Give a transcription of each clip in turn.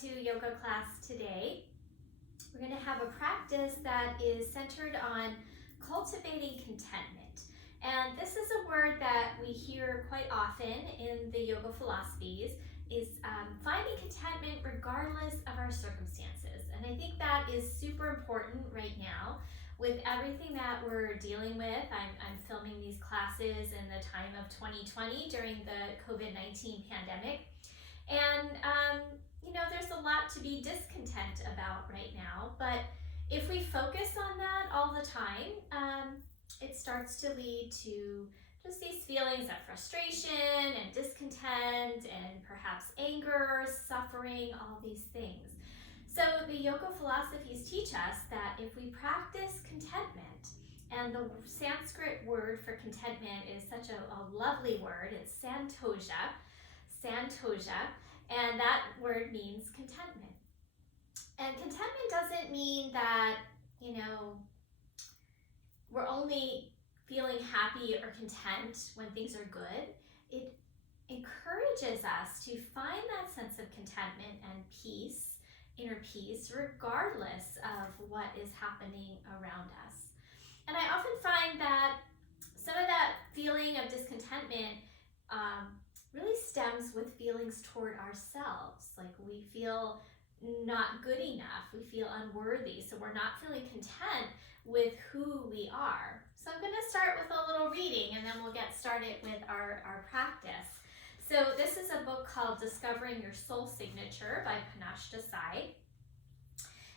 to yoga class today. We're going to have a practice that is centered on cultivating contentment. And this is a word that we hear quite often in the yoga philosophies, is finding contentment regardless of our circumstances. And I think that is super important right now with everything that we're dealing with. I'm filming these classes in the time of 2020 during the COVID-19 pandemic. And there's a lot to be discontent about right now, but if we focus on that all the time, it starts to lead to just these feelings of frustration and discontent and perhaps anger, suffering, all these things. So the yoga philosophies teach us that if we practice contentment, and the Sanskrit word for contentment is such a lovely word, it's santoja, and that word means contentment. And contentment doesn't mean that, we're only feeling happy or content when things are good. It encourages us to find that sense of contentment and peace, inner peace, regardless of what is happening around us. And I often find that some of that feeling of discontentment really stems with feelings toward ourselves. Like we feel not good enough, we feel unworthy, so we're not feeling content with who we are. So I'm going to start with a little reading and then we'll get started with our practice. So this is a book called Discovering Your Soul Signature by Panache Desai.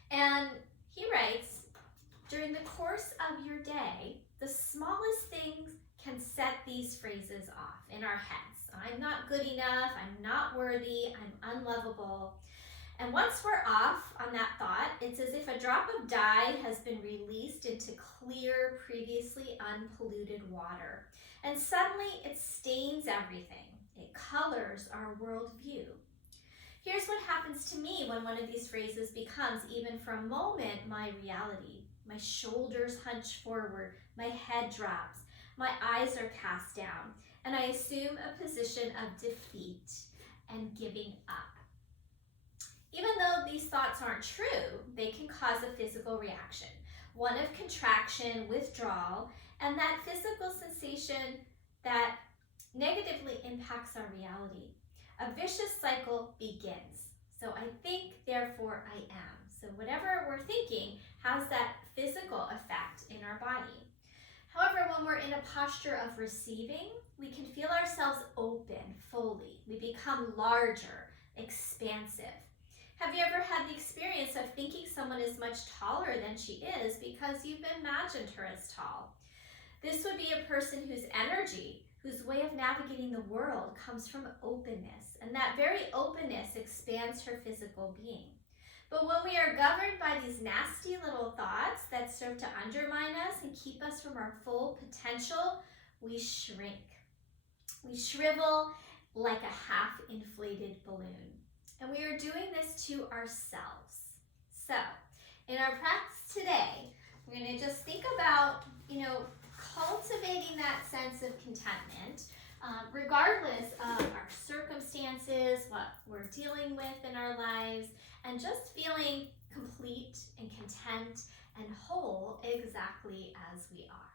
And he writes, during the course of your day, the smallest things can set these phrases off in our heads. I'm not good enough, I'm not worthy, I'm unlovable. And once we're off on that thought, it's as if a drop of dye has been released into clear, previously unpolluted water. And suddenly it stains everything. It colors our worldview. Here's what happens to me when one of these phrases becomes, even for a moment, my reality. My shoulders hunch forward, my head drops, my eyes are cast down, and I assume a position of defeat and giving up. Even though these thoughts aren't true, they can cause a physical reaction, one of contraction, withdrawal, and that physical sensation that negatively impacts our reality. A vicious cycle begins. So I think, therefore I am. So whatever we're thinking has that physical effect in our body. However, when we're in a posture of receiving, we can feel ourselves open fully. We become larger, expansive. Have you ever had the experience of thinking someone is much taller than she is because you've imagined her as tall? This would be a person whose energy, whose way of navigating the world comes from openness, and that very openness expands her physical being. But when we are governed by these nasty little thoughts that serve to undermine us and keep us from our full potential, we shrink. We shrivel like a half-inflated balloon. And we are doing this to ourselves. So, in our practice today, we're going to just think about, cultivating that sense of contentment, regardless of our circumstances, what we're dealing with in our lives, and just feeling complete and content and whole exactly as we are.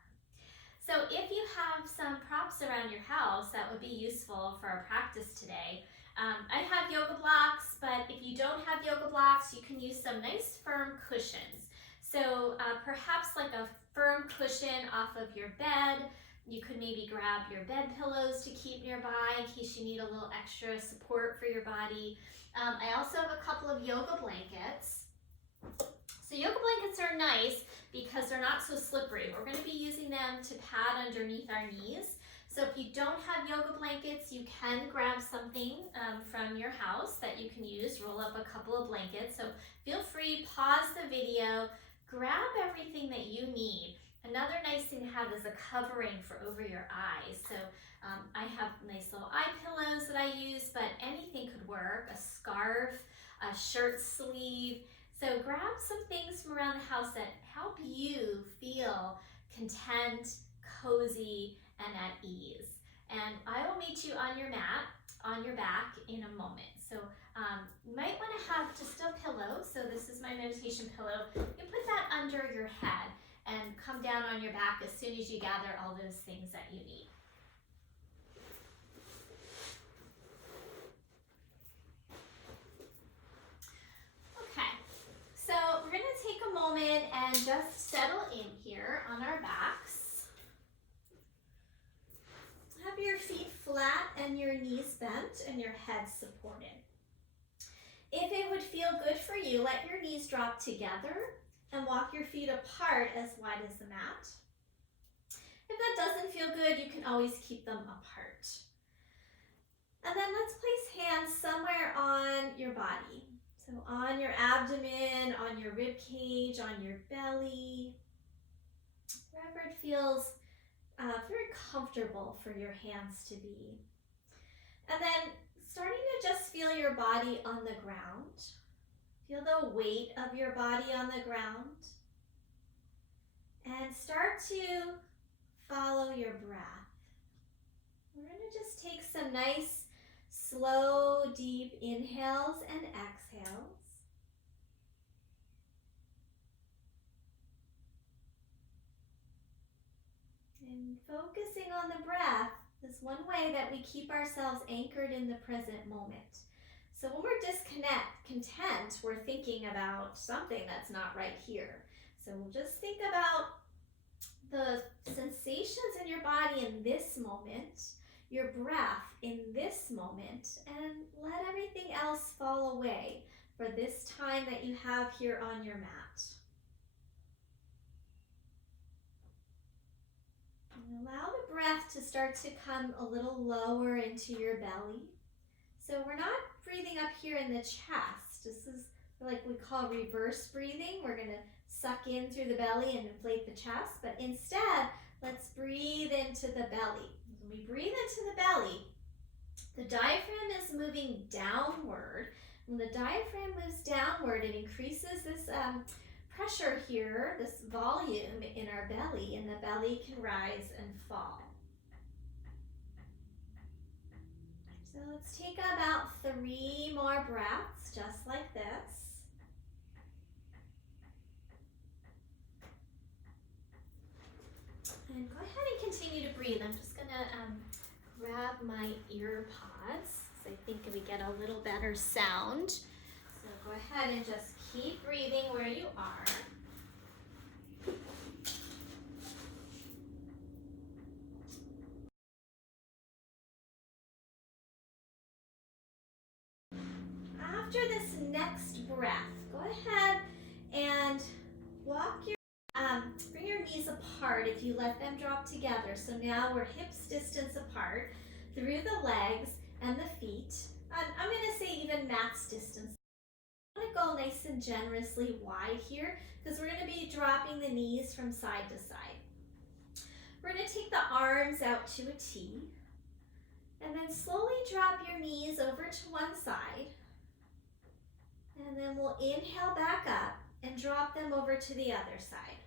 So if you have some props around your house that would be useful for our practice today, I have yoga blocks, but if you don't have yoga blocks, you can use some nice firm cushions. So perhaps like a firm cushion off of your bed. You could maybe grab your bed pillows to keep nearby in case you need a little extra support for your body. I also have a couple of yoga blankets. So yoga blankets are nice because they're not so slippery. We're going to be using them to pad underneath our knees. So if you don't have yoga blankets, you can grab something from your house that you can use, roll up a couple of blankets. So feel free, pause the video, grab everything that you need. Another nice thing to have is a covering for over your eyes. So I have nice little eye pillows that I use, but anything could work. A scarf, a shirt sleeve. So grab some things from around the house that help you feel content, cozy, and at ease. And I will meet you on your mat, on your back in a moment. So you might want to have just a pillow. So this is my meditation pillow. You put that under your head and come down on your back as soon as you gather all those things that you need. Okay, so we're going to take a moment and just settle in here on our backs. Have your feet flat and your knees bent and your head supported. If it would feel good for you, let your knees drop together and walk your feet apart as wide as the mat. If that doesn't feel good, you can always keep them apart. And then let's place hands somewhere on your body. So on your abdomen, on your rib cage, on your belly, wherever it feels very comfortable for your hands to be. And then starting to just feel your body on the ground. Feel the weight of your body on the ground. And start to follow your breath. We're going to just take some nice, slow, deep inhales and exhales. And focusing on the breath is one way that we keep ourselves anchored in the present moment. So when we're discontent, we're thinking about something that's not right here. So we'll just think about the sensations in your body in this moment, your breath in this moment, and let everything else fall away for this time that you have here on your mat. And allow the breath to start to come a little lower into your belly. So we're not breathing up here in the chest. This is like we call reverse breathing. We're going to suck in through the belly and inflate the chest, but instead, let's breathe into the belly. When we breathe into the belly, the diaphragm is moving downward. When the diaphragm moves downward, it increases this pressure here, this volume in our belly, and the belly can rise and fall. So let's take about 3 more breaths, just like this. And go ahead and continue to breathe. I'm just gonna grab my ear pods so I think we get a little better sound. So go ahead and just keep breathing where you are. After this next breath, go ahead and bring your knees apart if you let them drop together. So now we're hips distance apart through the legs and the feet. I'm going to say even max distance. I'm going to go nice and generously wide here because we're going to be dropping the knees from side to side. We're going to take the arms out to a T and then slowly drop your knees over to one side. And then we'll inhale back up and drop them over to the other side.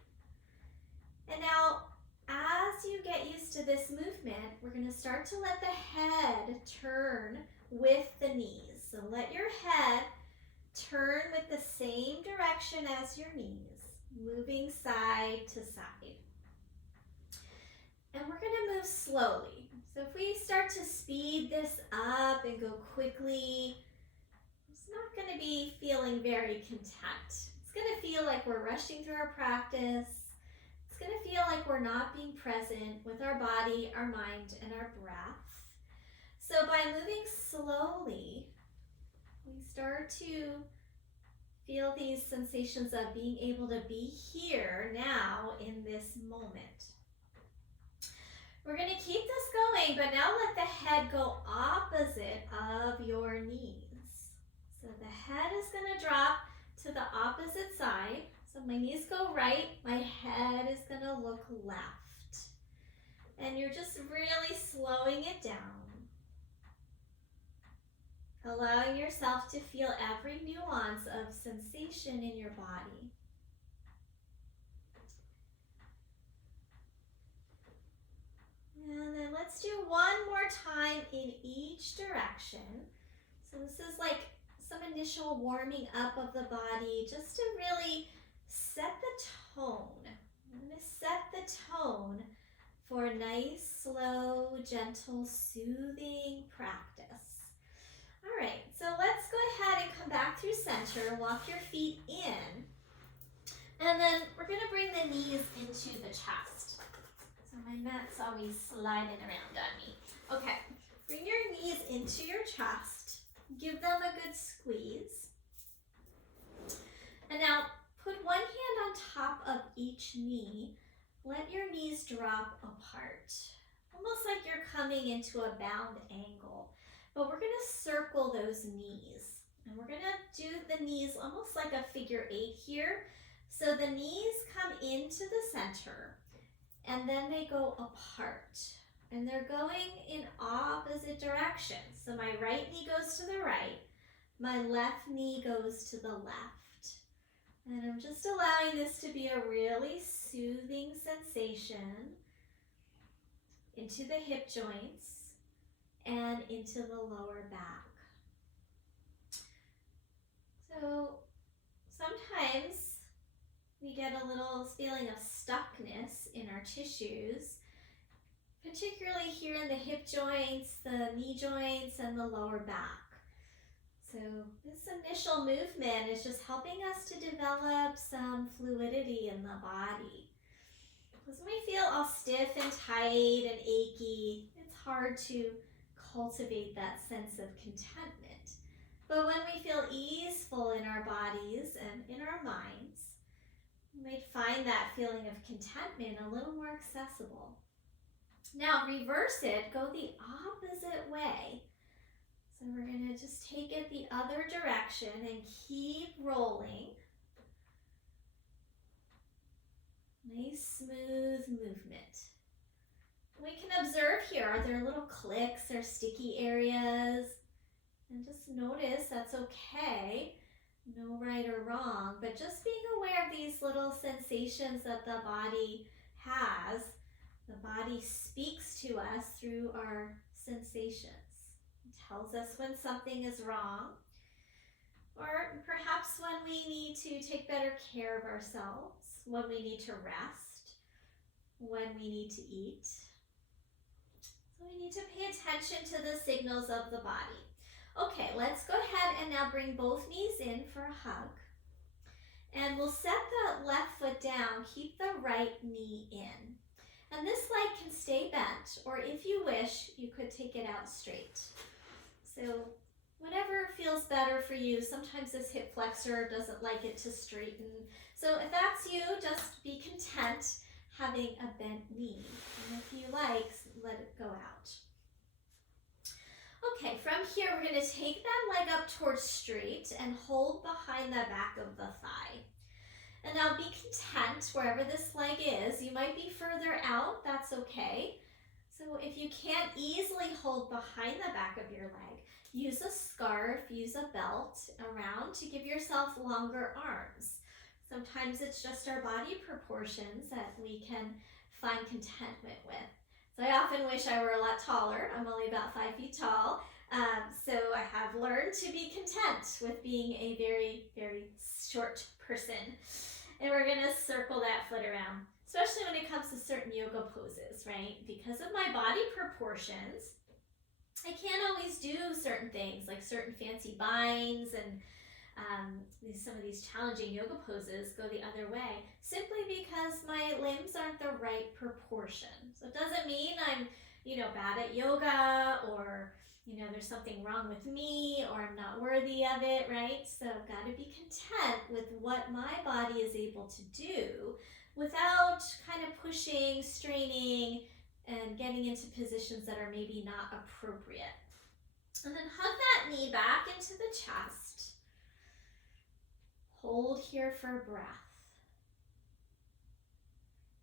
And now, as you get used to this movement, we're going to start to let the head turn with the knees. So let your head turn with the same direction as your knees, moving side to side. And we're going to move slowly. So if we start to speed this up and go quickly, it's not going to be feeling very content. It's going to feel like we're rushing through our practice. It's going to feel like we're not being present with our body, our mind, and our breath. So by moving slowly, we start to feel these sensations of being able to be here now in this moment. We're going to keep this going, but now let the head go opposite of your knees. So the head is going to drop to the opposite side. So my knees go right, my head is going to look left. And you're just really slowing it down. Allowing yourself to feel every nuance of sensation in your body. And then let's do one more time in each direction. So this is like some initial warming up of the body just to really set the tone. I'm going to set the tone for a nice, slow, gentle, soothing practice. All right, so let's go ahead and come back through center, walk your feet in, and then we're going to bring the knees into the chest. So my mat's always sliding around on me. Okay, bring your knees into your chest. Give them a good squeeze. And now put one hand on top of each knee. Let your knees drop apart, almost like you're coming into a bound angle. But we're going to circle those knees. And we're going to do the knees almost like a figure 8 here. So the knees come into the center and then they go apart. And they're going in opposite directions. So my right knee goes to the right, my left knee goes to the left. And I'm just allowing this to be a really soothing sensation into the hip joints and into the lower back. So sometimes we get a little feeling of stuckness in our tissues, particularly here in the hip joints, the knee joints, and the lower back. So this initial movement is just helping us to develop some fluidity in the body. Because when we feel all stiff and tight and achy, it's hard to cultivate that sense of contentment. But when we feel easeful in our bodies and in our minds, we might find that feeling of contentment a little more accessible. Now reverse it, go the opposite way. So we're going to just take it the other direction and keep rolling. Nice smooth movement. We can observe here, are there little clicks or sticky areas? And just notice that's okay. No right or wrong, but just being aware of these little sensations that the body has. The body speaks to us through our sensations. It tells us when something is wrong, or perhaps when we need to take better care of ourselves, when we need to rest, when we need to eat. So we need to pay attention to the signals of the body. Okay, let's go ahead and now bring both knees in for a hug. And we'll set the left foot down, keep the right knee in. And this leg can stay bent, or if you wish, you could take it out straight. So whatever feels better for you. Sometimes this hip flexor doesn't like it to straighten. So if that's you, just be content having a bent knee. And if you like, let it go out. Okay, from here we're going to take that leg up towards straight and hold behind the back of the thigh. And now be content wherever this leg is. You might be further out, that's okay. So if you can't easily hold behind the back of your leg, use a scarf, use a belt around to give yourself longer arms. Sometimes it's just our body proportions that we can find contentment with. So I often wish I were a lot taller. I'm only about 5 feet tall. So I have learned to be content with being a very, very short person. And we're gonna circle that foot around, especially when it comes to certain yoga poses, right? Because of my body proportions, I can't always do certain things like certain fancy binds and some of these challenging yoga poses go the other way, simply because my limbs aren't the right proportion. So it doesn't mean I'm, bad at yoga, or, there's something wrong with me, or I'm not worthy of it, right? So I've got to be content with what my body is able to do without kind of pushing, straining, and getting into positions that are maybe not appropriate. And then hug that knee back into the chest. Hold here for breath.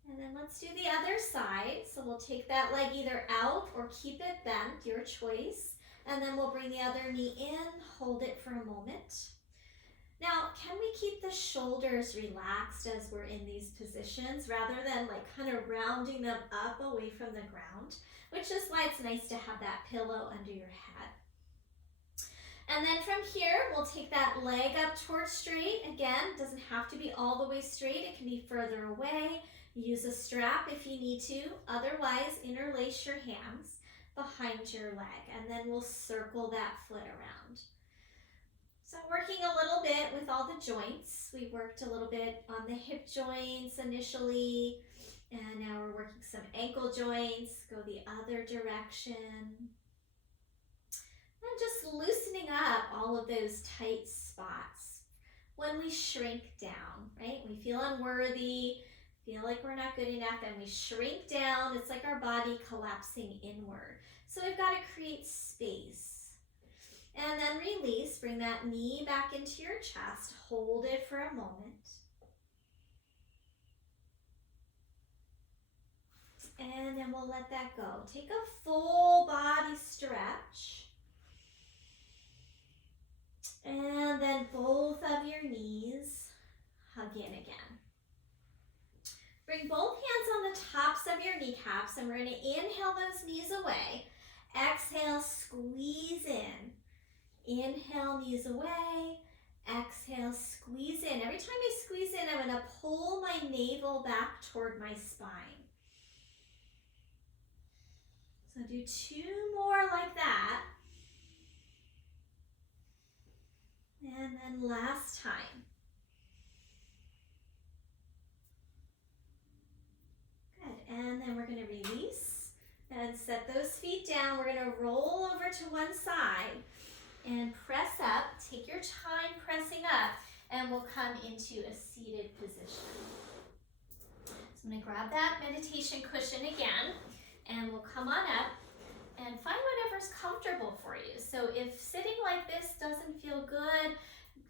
And then let's do the other side. So we'll take that leg either out or keep it bent, your choice. And then we'll bring the other knee in, hold it for a moment. Now, can we keep the shoulders relaxed as we're in these positions rather than like kind of rounding them up away from the ground, which is why it's nice to have that pillow under your head. And then from here, we'll take that leg up towards straight. Again, doesn't have to be all the way straight. It can be further away. Use a strap if you need to. Otherwise, interlace your hands behind your leg, and then we'll circle that foot around. So working a little bit with all the joints. We worked a little bit on the hip joints initially, and now we're working some ankle joints. Go the other direction. And just loosening up all of those tight spots. When we shrink down, right? We feel unworthy, feel like we're not good enough, and we shrink down. It's like our body collapsing inward. So we've got to create space. And then release, bring that knee back into your chest, hold it for a moment. And then we'll let that go. Take a full body stretch. And then both of your knees hug in again. Bring both hands on the tops of your kneecaps, and we're going to inhale those knees away. Exhale, squeeze in. Inhale, knees away. Exhale, squeeze in. Every time I squeeze in, I'm going to pull my navel back toward my spine. So do 2 more like that. And then last time. Good. And then we're going to release and set those feet down. We're going to roll over to one side and press up. Take your time pressing up, and we'll come into a seated position. So I'm going to grab that meditation cushion again, and we'll come on up and find whatever's comfortable for you. So if sitting like this doesn't feel good,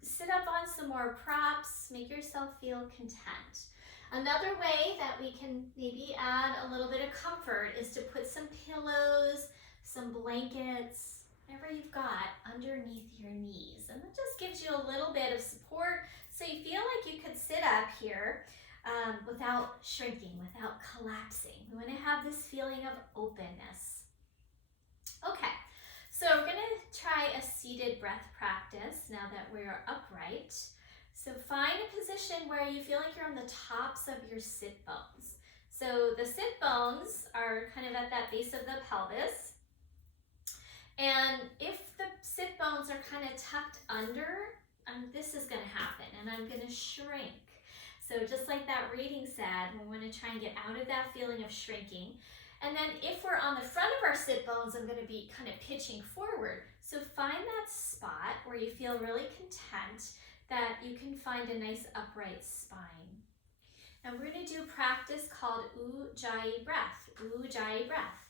sit up on some more props, make yourself feel content. Another way that we can maybe add a little bit of comfort is to put some pillows, some blankets, whatever you've got underneath your knees. And that just gives you a little bit of support so you feel like you could sit up here without shrinking, without collapsing. We want to have this feeling of openness. Okay, so we're going to try a seated breath practice now that we're upright. So find a position where you feel like you're on the tops of your sit bones. So the sit bones are kind of at that base of the pelvis. And if the sit bones are kind of tucked under, this is going to happen, and I'm going to shrink. So just like that reading said, we want to try and get out of that feeling of shrinking. And then if we're on the front of our sit bones, I'm going to be kind of pitching forward. So find that spot where you feel really content, that you can find a nice upright spine. Now we're going to do a practice called Ujjayi Breath. Ujjayi Breath.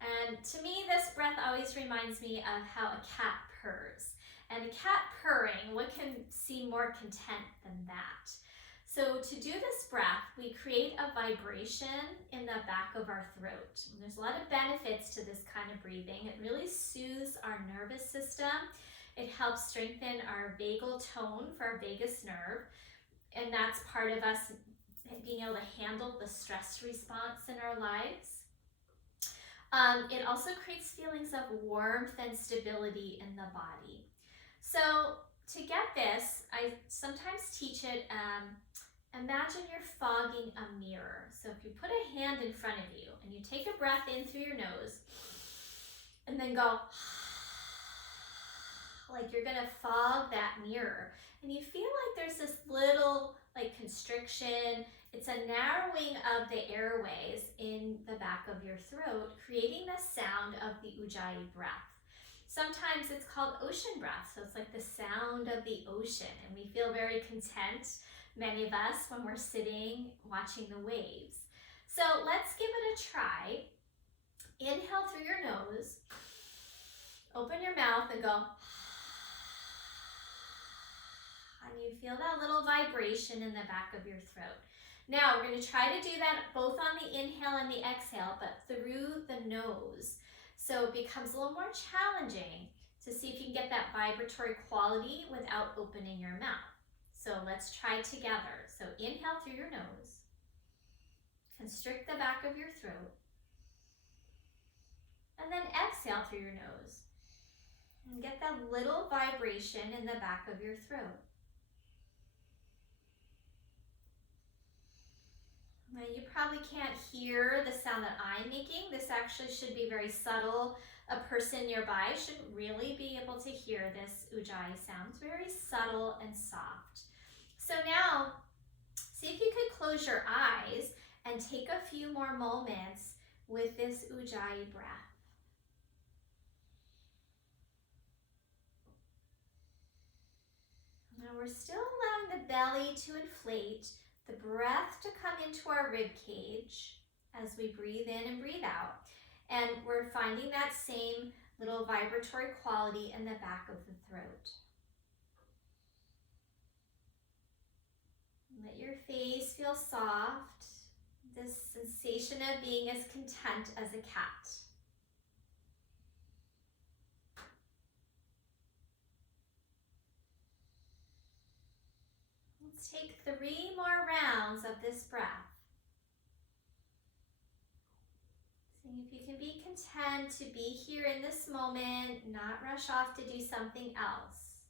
And to me, this breath always reminds me of how a cat purrs. And a cat purring, what can seem more content than that? So to do this breath, we create a vibration in the back of our throat. And there's a lot of benefits to this kind of breathing. It really soothes our nervous system. It helps strengthen our vagal tone for our vagus nerve. And that's part of us being able to handle the stress response in our lives. It also creates feelings of warmth and stability in the body. So to get this, I sometimes teach it, imagine you're fogging a mirror. So if you put a hand in front of you and you take a breath in through your nose and then go like you're gonna fog that mirror, and you feel like there's this little like constriction. It's a narrowing of the airways in the back of your throat, creating the sound of the Ujjayi breath. Sometimes it's called ocean breath, so it's like the sound of the ocean, and we feel very content, many of us, when we're sitting watching the waves. So let's give it a try. Inhale through your nose, open your mouth and go, and you feel that little vibration in the back of your throat. Now we're going to try to do that both on the inhale and the exhale, but through the nose. So it becomes a little more challenging to see if you can get that vibratory quality without opening your mouth. So let's try together. So inhale through your nose. Constrict the back of your throat. And then exhale through your nose. And get that little vibration in the back of your throat. Now you probably can't hear the sound that I'm making. This actually should be very subtle. A person nearby shouldn't really be able to hear this Ujjayi sound. It's very subtle and soft. So now, see if you could close your eyes and take a few more moments with this Ujjayi breath. Now we're still allowing the belly to inflate, the breath to come into our rib cage as we breathe in and breathe out. And we're finding that same little vibratory quality in the back of the throat. Let your face feel soft, this sensation of being as content as a cat. Let's take 3 more rounds of this breath. See if you can be content to be here in this moment, not rush off to do something else.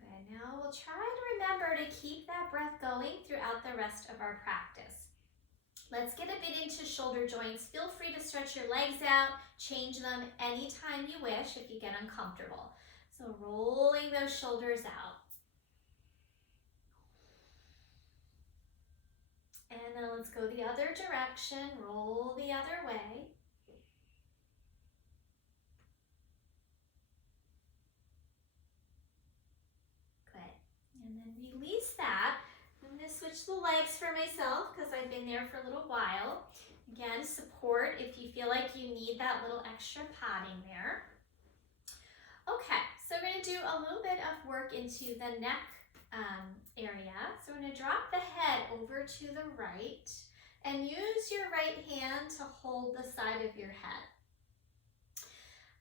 Good. Now we'll try to remember to keep that breath going throughout the rest of our practice. Let's get a bit into shoulder joints. Feel free to stretch your legs out, change them anytime you wish if you get uncomfortable. So rolling those shoulders out. And then let's go the other direction, roll the other way. Good. And then release that. I'm going to switch the legs for myself because I've been there for a little while. Again, support if you feel like you need that little extra padding there. Okay, so we're going to do a little bit of work into the neck area. So we're going to drop the head over to the right and use your right hand to hold the side of your head.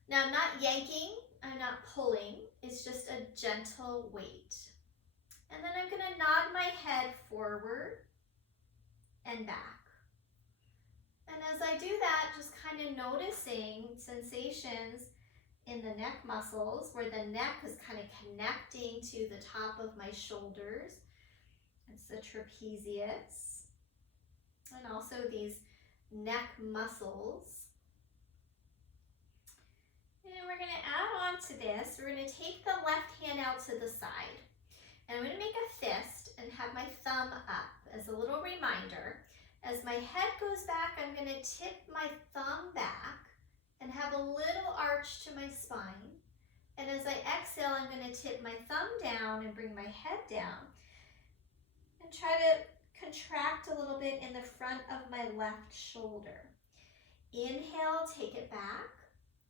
Now I'm not yanking, I'm not pulling, it's just a gentle weight. And then I'm going to nod my head forward and back. And as I do that, just kind of noticing sensations in the neck muscles where the neck is kind of connecting to the top of my shoulders. It's the trapezius. And also these neck muscles. And we're going to add on to this. We're going to take the left hand out to the side. And I'm going to make a fist and have my thumb up as a little reminder. As my head goes back, I'm going to tip my thumb back and have a little arch to my spine. And as I exhale, I'm going to tip my thumb down and bring my head down. And try to contract a little bit in the front of my left shoulder. Inhale, take it back.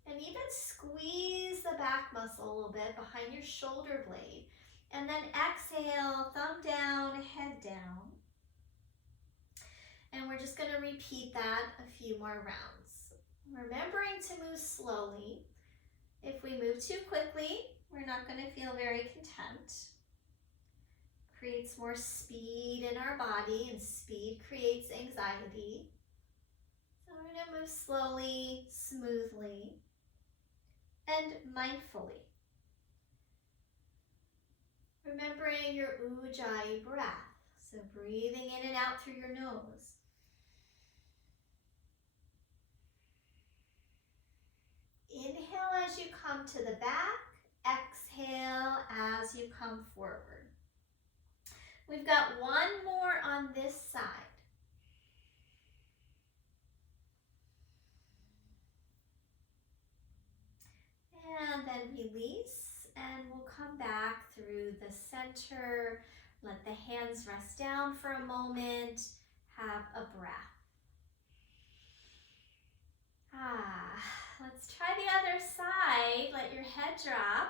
And even squeeze the back muscle a little bit behind your shoulder blade. And then exhale, thumb down, head down. And we're just going to repeat that a few more rounds. Remembering to move slowly. If we move too quickly, we're not going to feel very content. Creates more speed in our body, and speed creates anxiety. So we're going to move slowly, smoothly, and mindfully. Remembering your Ujjayi breath, so breathing in and out through your nose. Inhale as you come to the back, exhale as you come forward. We've got one more on this side. And then release, and we'll come back through the center. Let the hands rest down for a moment. Have a breath. Let's try the other side. Let your head drop.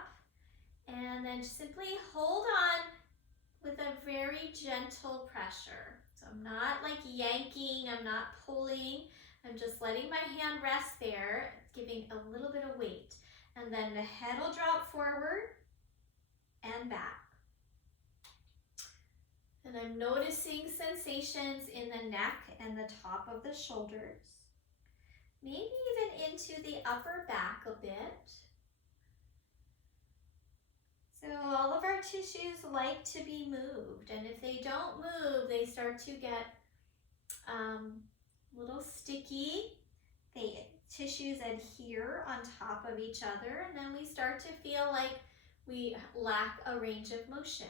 And then simply hold on with a very gentle pressure. So I'm not like yanking, I'm not pulling, I'm just letting my hand rest there, giving a little bit of weight. And then the head will drop forward and back. And I'm noticing sensations in the neck and the top of the shoulders. Maybe even into the upper back a bit. So all of our tissues like to be moved, and if they don't move, they start to get a little sticky. Tissues adhere on top of each other, and then we start to feel like we lack a range of motion.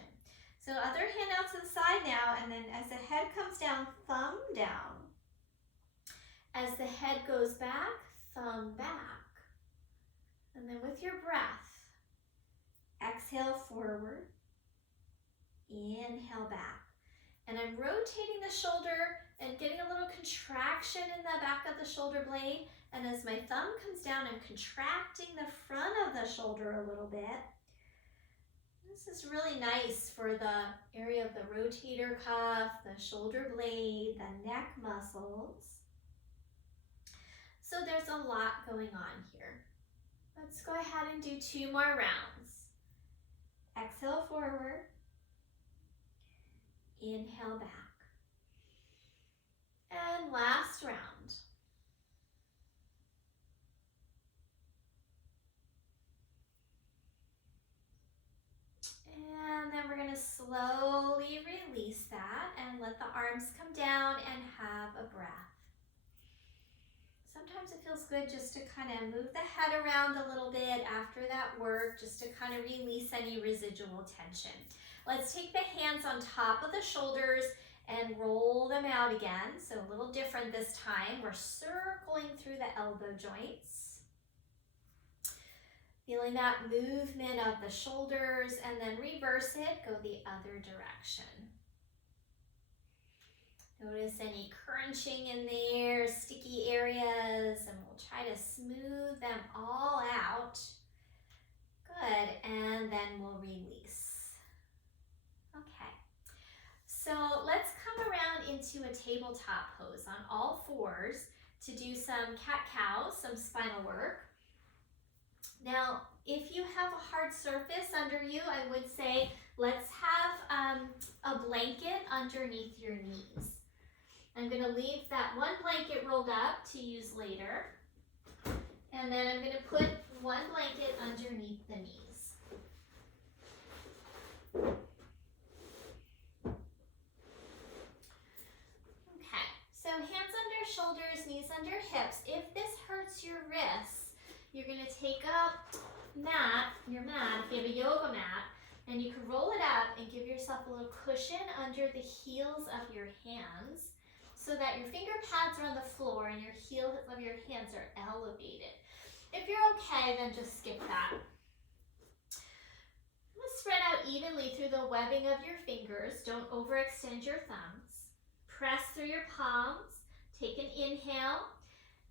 So other hand out to the side now, and then as the head comes down, thumb down. As the head goes back, thumb back. And then with your breath, exhale forward, inhale back. And I'm rotating the shoulder and getting a little contraction in the back of the shoulder blade. And as my thumb comes down, I'm contracting the front of the shoulder a little bit. This is really nice for the area of the rotator cuff, the shoulder blade, the neck muscles. So there's a lot going on here. Let's go ahead and do 2 more rounds. Exhale forward. Inhale back. And last round. And then we're going to slowly release that and let the arms come down and have a breath. Sometimes it feels good just to kind of move the head around a little bit after that work, just to kind of release any residual tension. Let's take the hands on top of the shoulders and roll them out again. So a little different this time. We're circling through the elbow joints. Feeling that movement of the shoulders, and then reverse it, go the other direction. Notice any crunching in there, sticky areas, and we'll try to smooth them all out. Good, and then we'll release. Okay, so let's come around into a tabletop pose on all fours to do some cat-cow, some spinal work. Now, if you have a hard surface under you, I would say let's have a blanket underneath your knees. I'm going to leave that one blanket rolled up to use later. And then I'm going to put one blanket underneath the knees. Okay, so hands under shoulders, knees under hips. If this hurts your wrists, you're going to take up your mat, if you have a yoga mat, and you can roll it up and give yourself a little cushion under the heels of your hands so that your finger pads are on the floor and your heels of your hands are elevated. If you're okay, then just skip that. Spread out evenly through the webbing of your fingers. Don't overextend your thumbs. Press through your palms. Take an inhale.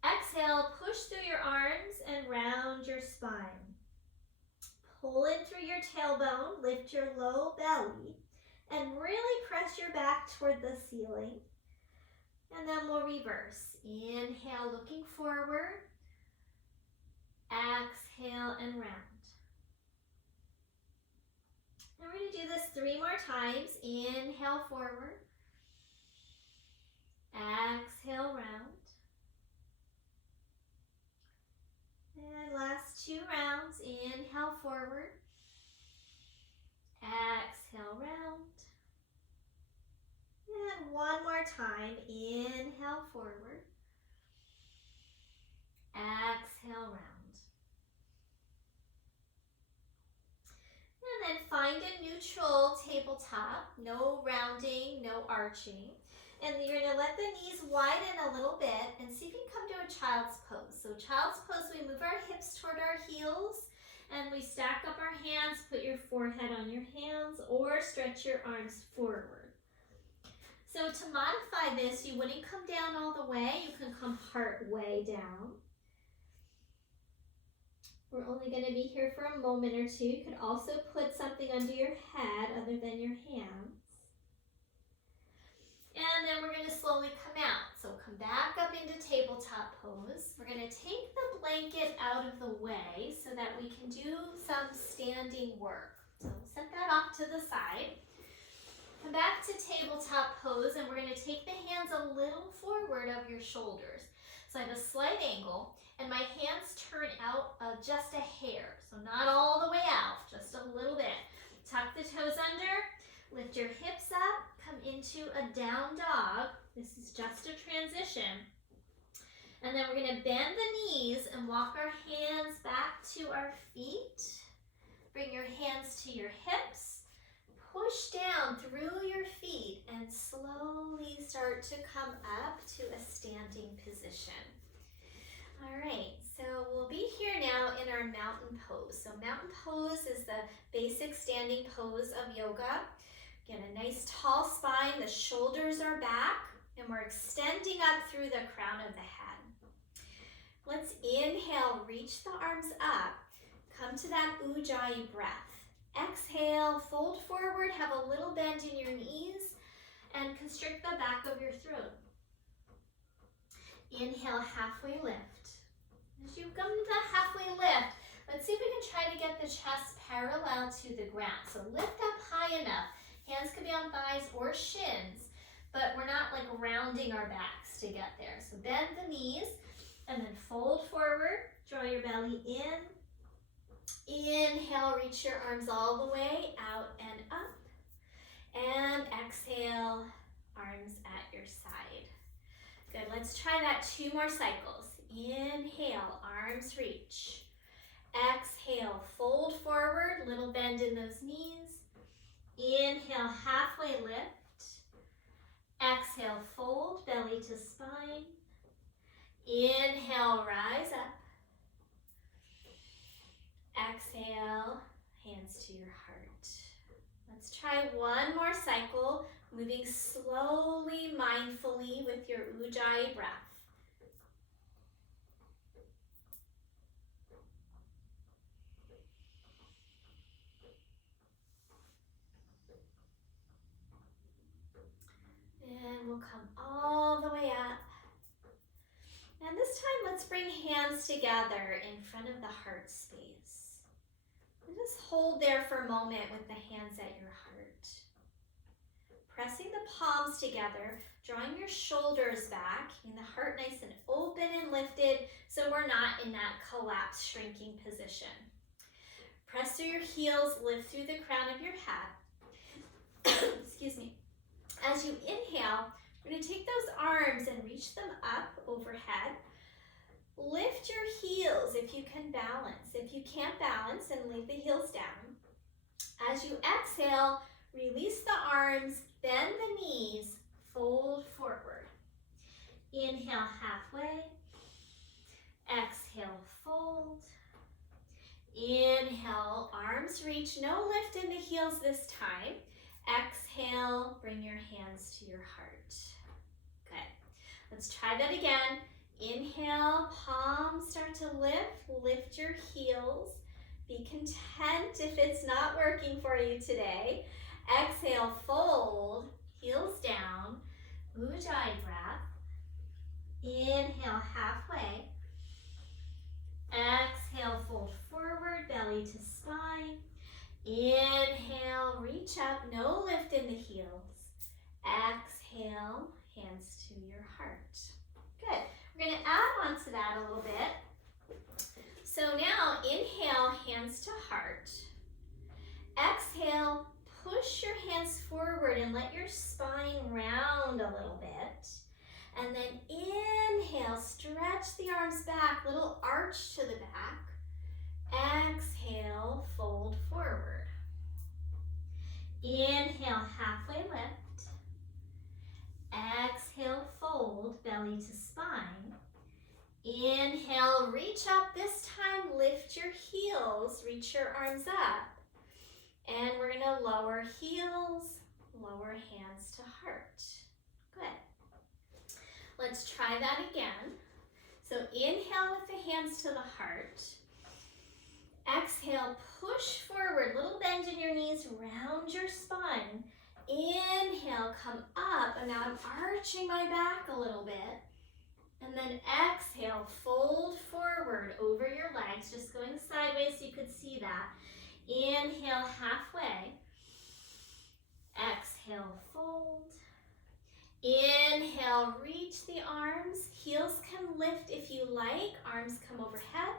Exhale, push through your arms and round your spine. Pull in through your tailbone, lift your low belly, and really press your back toward the ceiling. And then we'll reverse. Inhale, looking forward. Exhale and round. Now we're going to do this 3 more times. Inhale, forward. Exhale, round. And last 2 rounds. Inhale, forward. Exhale, round. And 1 more time. Inhale, forward. Exhale, round. And then find a neutral tabletop. No rounding, no arching. And you're going to let the knees widen a little bit and see if you can come to a child's pose. So child's pose, we move our hips toward our heels and we stack up our hands, put your forehead on your hands or stretch your arms forward. So to modify this, you wouldn't come down all the way, you can come part way down. We're only going to be here for a moment or two. You could also put something under your head other than your hands. And then we're going to slowly come out. So come back up into tabletop pose. We're going to take the blanket out of the way so that we can do some standing work. So set that off to the side. Come back to tabletop pose, and we're going to take the hands a little forward of your shoulders. So I have a slight angle, and my hands turn out just a hair. So not all the way out, just a little bit. Tuck the toes under, lift your hips up, come into a down dog. This is just a transition. And then we're going to bend the knees and walk our hands back to our feet. Bring your hands to your hips. Push down through your feet and slowly start to come up to a standing position. All right, so we'll be here now in our mountain pose. So mountain pose is the basic standing pose of yoga. Get a nice tall spine, the shoulders are back, and we're extending up through the crown of the head. Let's inhale, reach the arms up. Come to that Ujjayi Breath. Exhale, fold forward, have a little bend in your knees, and constrict the back of your throat. Inhale, halfway lift. As you come to the halfway lift, let's see if we can try to get the chest parallel to the ground. So lift up high enough. Hands could be on thighs or shins, but we're not like rounding our backs to get there. So bend the knees and then fold forward. Draw your belly in. Inhale, reach your arms all the way out and up. And exhale, arms at your side. Good, let's try that 2 more cycles. Inhale, arms reach. Exhale, fold forward, little bend in those knees. Inhale, halfway lift. Exhale, fold, belly to spine. Inhale, rise up. Exhale, hands to your heart. Let's try 1 more cycle, moving slowly, mindfully with your Ujjayi Breath. And we'll come all the way up. And this time, let's bring hands together in front of the heart space. And just hold there for a moment with the hands at your heart. Pressing the palms together, drawing your shoulders back, keeping the heart nice and open and lifted so we're not in that collapsed, shrinking position. Press through your heels, lift through the crown of your head. Excuse me. As you inhale, we're going to take those arms and reach them up overhead. Lift your heels if you can balance. If you can't balance, then leave the heels down. As you exhale, release the arms, bend the knees, fold forward. Inhale, halfway. Exhale, fold. Inhale, arms reach. No lift in the heels this time. Exhale, bring your hands to your heart. Good. Let's try that again. Inhale, palms start to lift your heels. Be content if it's not working for you today. Exhale, fold, heels down, Ujjayi Breath. Inhale, halfway. Exhale, fold forward, belly to spine. Inhale, reach up, no lift in the heels. Exhale, hands to your heart. Good. We're going to add on to that a little bit. So now inhale, hands to heart. Exhale, push your hands forward and let your spine round a little bit. And then inhale, stretch the arms back, little arch to the back. Exhale, fold forward. Inhale, halfway lift. Exhale, fold, belly to spine. Inhale, reach up. This time, lift your heels, reach your arms up. And we're going to lower heels, lower hands to heart. Good. Let's try that again. So inhale with the hands to the heart. Exhale, push forward, little bend in your knees, round your spine. Inhale, come up, and now I'm arching my back a little bit. And then exhale, fold forward over your legs, just going sideways so you could see that. Inhale, halfway. Exhale, fold. Inhale, reach the arms. Heels can lift if you like. Arms come overhead.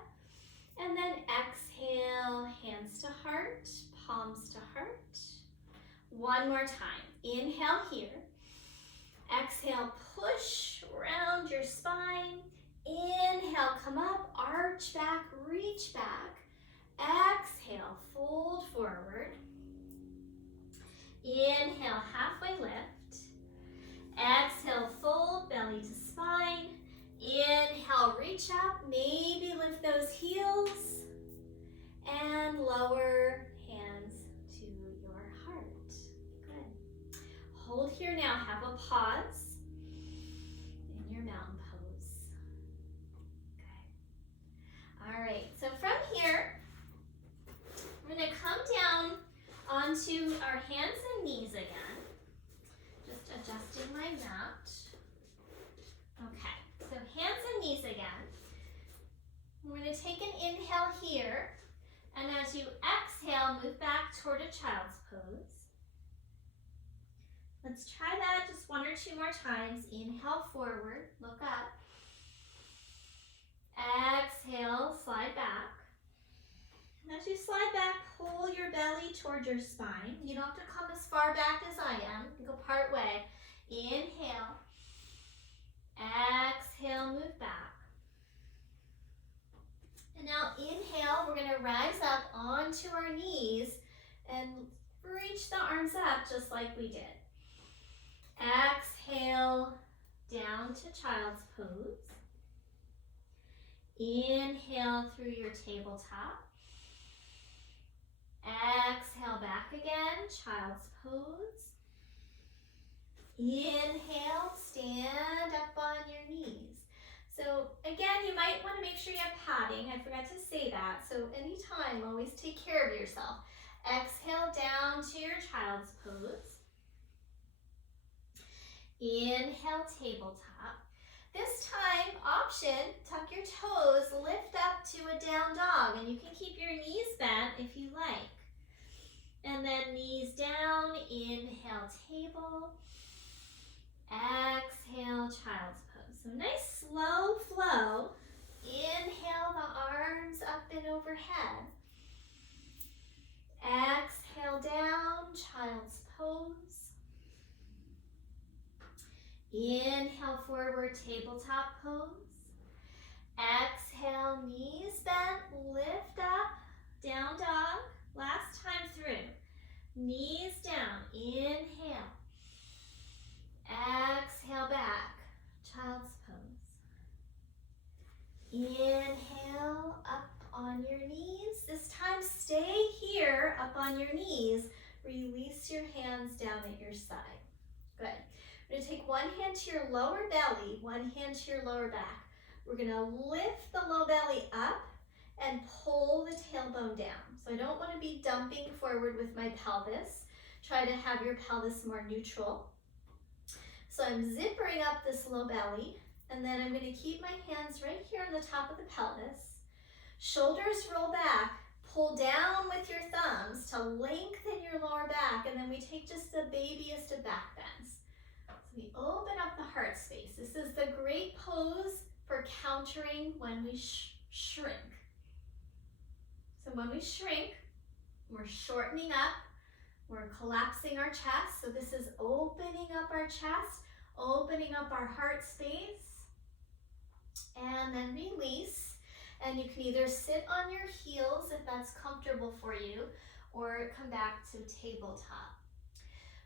And then exhale, hands to heart, palms to heart. One more time. Inhale here. Exhale, push around your spine. Inhale, come up, arch back, reach back. Exhale, fold forward. Inhale, halfway lift. Exhale, fold, belly to spine. Inhale, reach up, maybe lift those heels. And lower hands to your heart. Good. Hold here now, have a pause in your mountain pose. Good. All right, so from here, we're gonna come down onto our hands and knees again. Just adjusting my mat. Okay, so hands and knees again. We're gonna take an inhale here, and as you exhale, move back toward a child's pose. Let's try that just one or two more times. Inhale forward, look up. Exhale, slide back. And as you slide back, pull your belly toward your spine. You don't have to come as far back as I am. You can go part way. Inhale. Exhale, move back. And now inhale, we're going to rise up onto our knees and reach the arms up just like we did. Exhale, down to child's pose. Inhale through your tabletop. Exhale, back again, child's pose. Inhale, stand up on your knees. So again, you might want to make sure you have padding. I forgot to say that. So anytime, always take care of yourself. Exhale down to your child's pose. Inhale, tabletop. This time, option, tuck your toes, lift up to a down dog, and you can keep your knees bent if you like. And then knees down, inhale, table. Exhale, child's pose. So nice slow flow. Inhale, the arms up and overhead. Exhale, down, child's pose. Inhale, forward, tabletop pose. Exhale, knees bent, lift up, down dog. Last time through. Knees down, inhale. Exhale, back, child's pose. Inhale, up on your knees. This time, stay here, up on your knees. Release your hands down at your side. Good. We're going to take one hand to your lower belly, one hand to your lower back. We're going to lift the low belly up and pull the tailbone down. So I don't want to be dumping forward with my pelvis. Try to have your pelvis more neutral. So I'm zippering up this low belly, and then I'm going to keep my hands right here on the top of the pelvis. Shoulders roll back, pull down with your thumbs to lengthen your lower back, and then we take just the babiest of back bends. So we open up the heart space. This is the great pose for countering when we shrink. So when we shrink, we're shortening up, we're collapsing our chest. So this is opening up our chest, opening up our heart space, and then release. And you can either sit on your heels if that's comfortable for you, or come back to tabletop.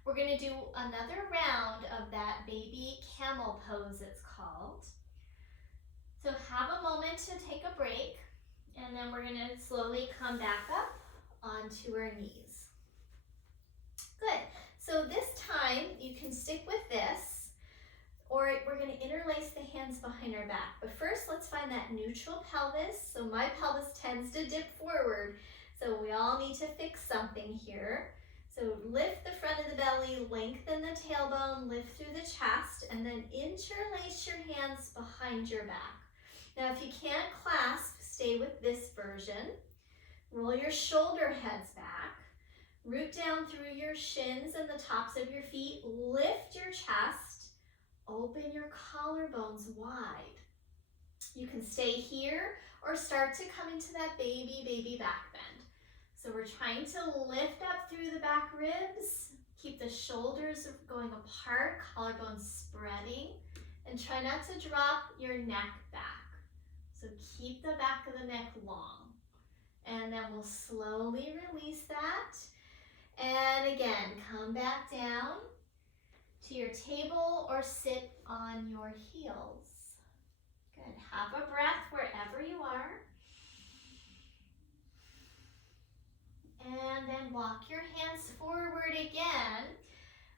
We're going to do another round of that baby camel pose, it's called. So have a moment to take a break, and then we're going to slowly come back up onto our knees. Good. So this time you can stick with this, or we're going to interlace the hands behind our back. But first, let's find that neutral neutral pelvis. So my pelvis tends to dip forward. So we all need to fix something here. So lift the front of the belly, lengthen the tailbone, lift through the chest, and then interlace your hands behind your back. Now, if you can't clasp, stay with this version. Roll your shoulder heads back. Root down through your shins and the tops of your feet. Lift your chest. Open your collarbones wide. You can stay here or start to come into that baby back bend. So we're trying to lift up through the back ribs. Keep the shoulders going apart, collarbones spreading, and try not to drop your neck back. So keep the back of the neck long. And then we'll slowly release that. And again, come back down to your table or sit on your heels. Good. Have a breath wherever you are. And then walk your hands forward again.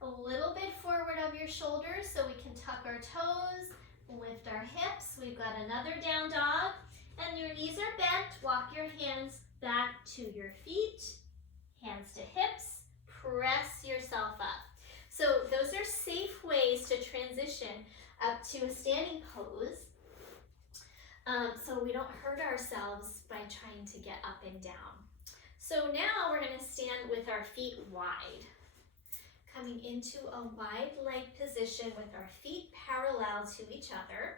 A little bit forward of your shoulders so we can tuck our toes, lift our hips. We've got another down dog. And your knees are bent. Walk your hands back to your feet. Hands to hips. Press yourself up. So those are safe ways to transition up to a standing pose. So we don't hurt ourselves by trying to get up and down. So now we're going to stand with our feet wide. Coming into a wide leg position with our feet parallel to each other.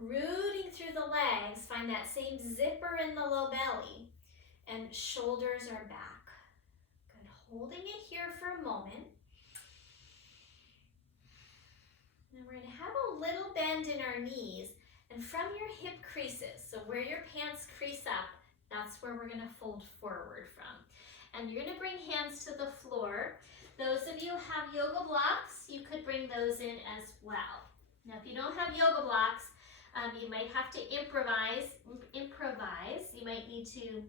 Rooting through the legs, find that same zipper in the low belly. And shoulders are back. Good. Holding it here for a moment. Now we're going to have a little bend in our knees. And from your hip creases, so where your pants crease up, that's where we're going to fold forward from. And you're going to bring hands to the floor. Those of you who have yoga blocks, you could bring those in as well. Now, if you don't have yoga blocks, you might have to improvise. You might need to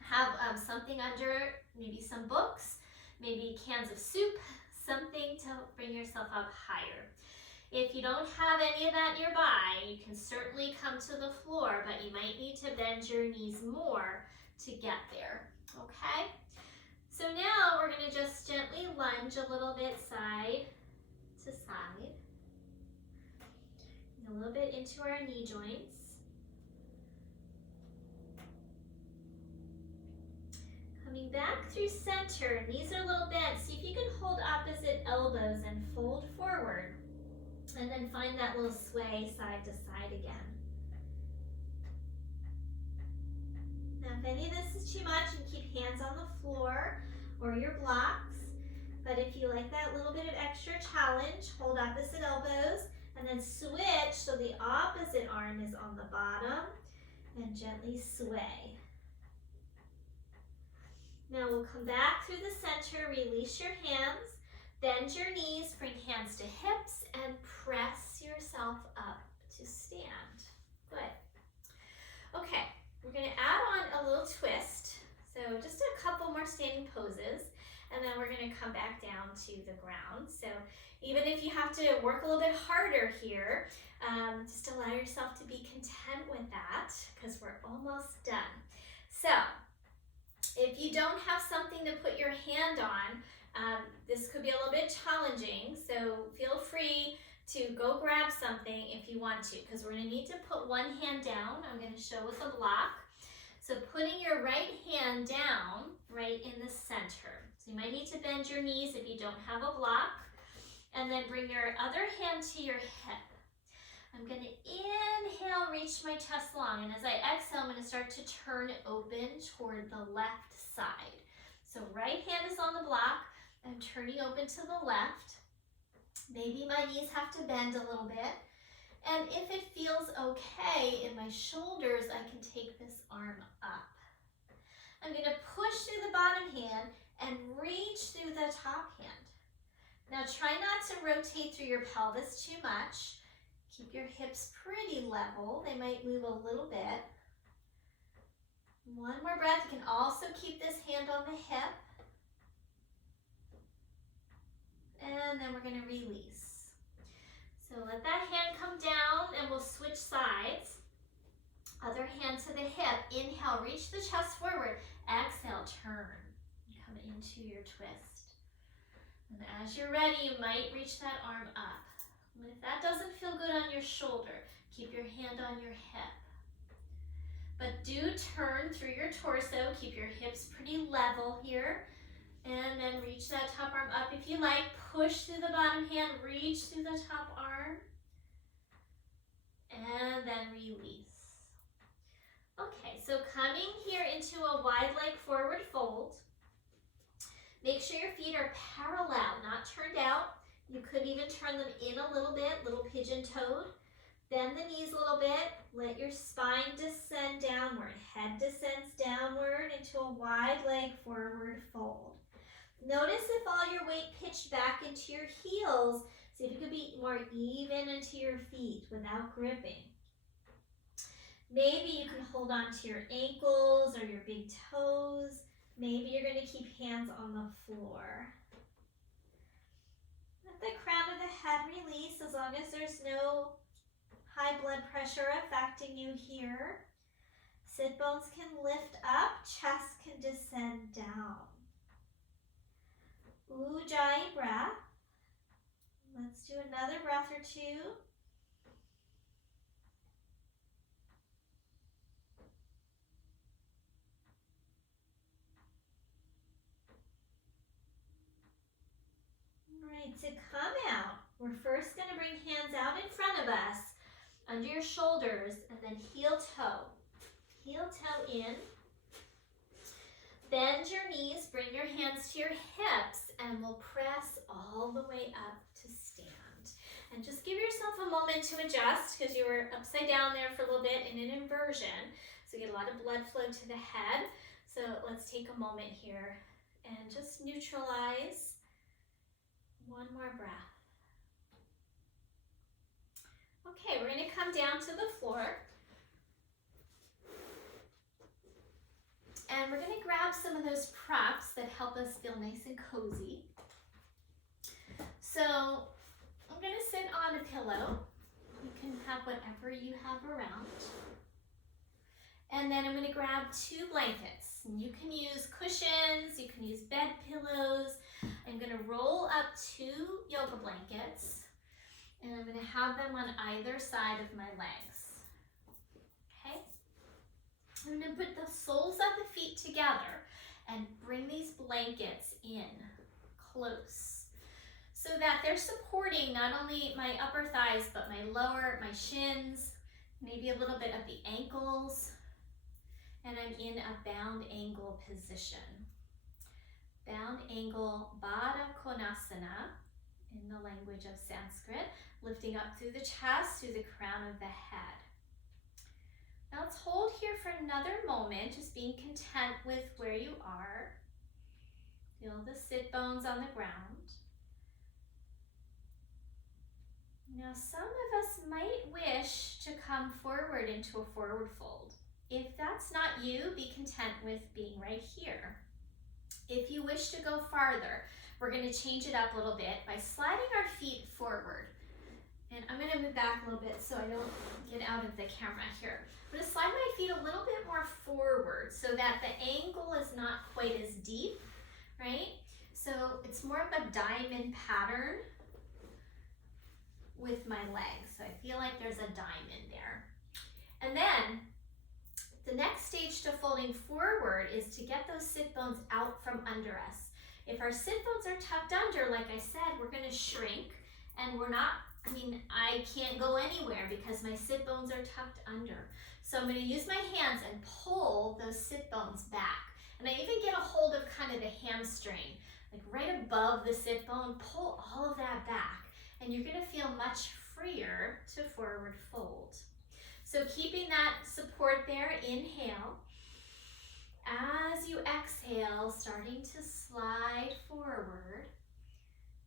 have something under, maybe some books, maybe cans of soup, something to bring yourself up higher. If you don't have any of that nearby, you can certainly come to the floor, but you might need to bend your knees more to get there, okay? So now we're going to just gently lunge a little bit side to side, a little bit into our knee joints. Coming back through center, knees are a little bent. See if you can hold opposite elbows and fold forward. And then find that little sway side to side again. Now, if any of this is too much, you can keep hands on the floor or your blocks. But if you like that little bit of extra challenge, hold opposite elbows and then switch so the opposite arm is on the bottom and gently sway. Now we'll come back through the center, release your hands. Bend your knees, bring hands to hips, and press yourself up to stand. Good. Okay, we're going to add on a little twist. So just a couple more standing poses, and then we're going to come back down to the ground. So even if you have to work a little bit harder here, just allow yourself to be content with that because we're almost done. So if you don't have something to put your hand on, this could be a little bit challenging, so feel free to go grab something if you want to, because we're going to need to put one hand down. I'm going to show with a block. So putting your right hand down right in the center. So you might need to bend your knees if you don't have a block, and then bring your other hand to your hip. I'm going to inhale, reach my chest long, and as I exhale, I'm going to start to turn open toward the left side. So right hand is on the block. I'm turning open to the left. Maybe my knees have to bend a little bit. And if it feels okay in my shoulders, I can take this arm up. I'm going to push through the bottom hand and reach through the top hand. Now try not to rotate through your pelvis too much. Keep your hips pretty level. They might move a little bit. One more breath. You can also keep this hand on the hip. And then we're going to release. So let that hand come down and we'll switch sides. Other hand to the hip. Inhale, reach the chest forward. Exhale, turn. Come into your twist. And as you're ready, you might reach that arm up. And if that doesn't feel good on your shoulder, keep your hand on your hip. But do turn through your torso. Keep your hips pretty level here. And then reach that top arm up. If you like, push through the bottom hand, reach through the top arm. And then release. Okay, so coming here into a wide leg forward fold. Make sure your feet are parallel, not turned out. You could even turn them in a little bit, little pigeon-toed. Bend the knees a little bit. Let your spine descend downward. Head descends downward into a wide leg forward fold. Notice if all your weight pitched back into your heels. See if you could be more even into your feet without gripping. Maybe you can hold on to your ankles or your big toes. Maybe you're going to keep hands on the floor. Let the crown of the head release as long as there's no high blood pressure affecting you here. Sit bones can lift up, chest can descend down. Ujjayi breath. Let's do another breath or two. Right, to come out, we're first going to bring hands out in front of us, under your shoulders, and then heel toe. Heel toe in. Bend your knees, bring your hands to your hips, and we'll press all the way up to stand. And just give yourself a moment to adjust because you were upside down there for a little bit in an inversion. So you get a lot of blood flow to the head. So let's take a moment here and just neutralize. One more breath. Okay, we're going to come down to the floor. And we're going to grab some of those props that help us feel nice and cozy. So I'm going to sit on a pillow. You can have whatever you have around. And then I'm going to grab 2 blankets. And you can use cushions, you can use bed pillows. I'm going to roll up 2 yoga blankets. And I'm going to have them on either side of my legs. Okay? I'm going to put the soles of the feet together and bring these blankets in close so that they're supporting not only my upper thighs, but my lower, my shins, maybe a little bit of the ankles. And I'm in a bound angle position. Bound angle Baddha Konasana in the language of Sanskrit, lifting up through the chest, through the crown of the head. Now let's hold here for another moment, just being content with where you are. Feel the sit bones on the ground. Now some of us might wish to come forward into a forward fold. If that's not you, be content with being right here. If you wish to go farther, we're going to change it up a little bit by sliding our feet forward. And I'm going to move back a little bit so I don't get out of the camera here. I'm going to slide my feet a little bit more forward so that the angle is not quite as deep, right? So it's more of a diamond pattern with my legs. So I feel like there's a diamond there. And then the next stage to folding forward is to get those sit bones out from under us. If our sit bones are tucked under, like I said, we're going to shrink and I can't go anywhere because my sit bones are tucked under. So I'm going to use my hands and pull those sit bones back. And I even get a hold of kind of the hamstring, like right above the sit bone, pull all of that back. And you're going to feel much freer to forward fold. So keeping that support there, inhale. As you exhale, starting to slide forward